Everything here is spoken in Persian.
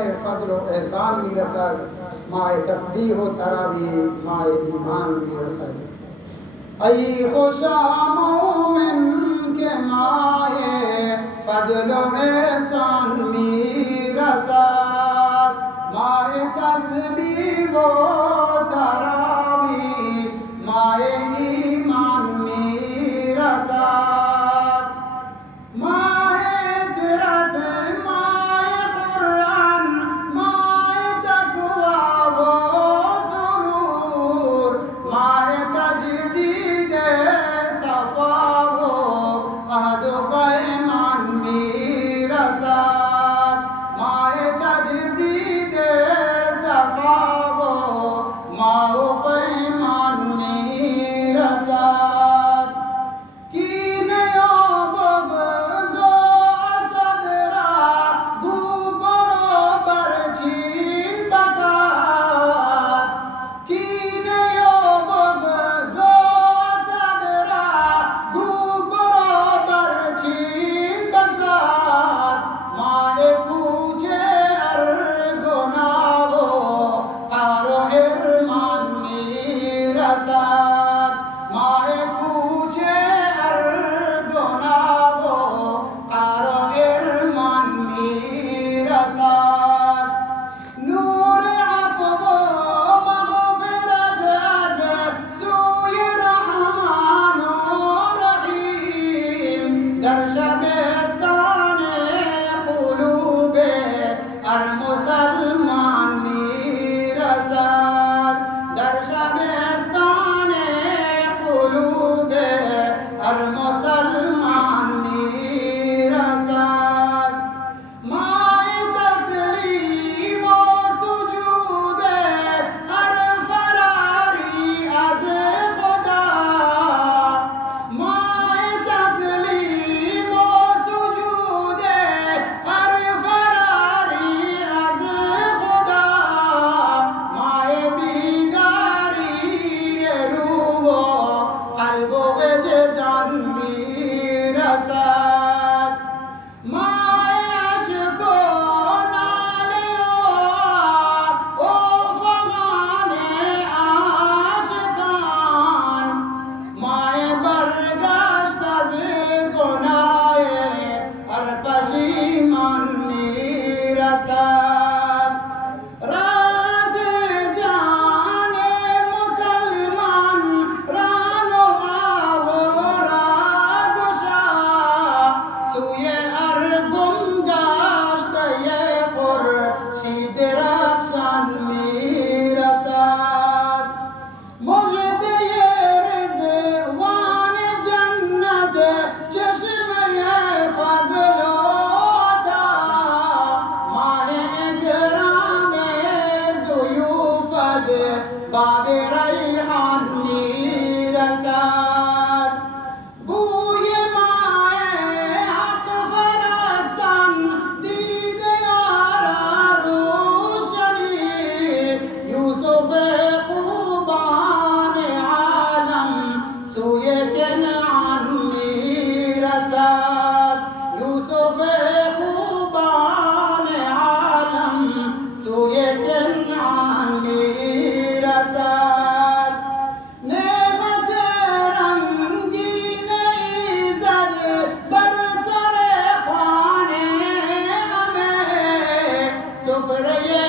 ماه فضل و احسان میرسد، ماه تسبیح و تراویح، ماه ایمان میرسد. ای خوشا مومن که ماه فضل و احسان میرسد، ماه تسبیح و تراویح، ماه ایمان میرسد. ماه عطرت، ماه قرآن، ماه تقوی و سرور، ماه تجدید صفا و عهد و پیمان میرسد. ماه تجدید صفا و ماه و پیمان میرسد. کینه و بغض و حسد را گو برو برچین بساط. کینه و بغض و حسد را گو برو برچین بساط. ماه کوچه ارگناه و قهر و حرمان میرسد. ماه کوچه ارگناه و قهر و حرمان میرسد. نور عفو و مغفرت از سوی رحمان و رحیم در شبستان قلوب هر مسلمان میرسد. در شبستان قلوب هر مسلمان میرسد. ماه تسلیم و سجود هر فراری از خدا. ماه تسلیم و سجود هر فراری از خدا. ماه بیداری روح و قلب و وجدان میرسد. ماه عشق و ناله و فغان عاشقان. ماه برگشت از گناه هر پشیمان میرسد. راحت جان مسلمان رهنما و راهگشا، سوی هر گم گشته خورشید درخشان میرسد. مژده رضوان جنت چشمه فضل و عطا. ماه اکرام ضیوف از باب ریحان میرسد. بوی ماه حق فرستان دیده یارا روشنی. یوسف خوبان عالم سوی کنعان میرسد. یوسف خوبان عالم سوی کنعان میرسد. نعمت رنگین ایزد بر سر خوان همه، سفره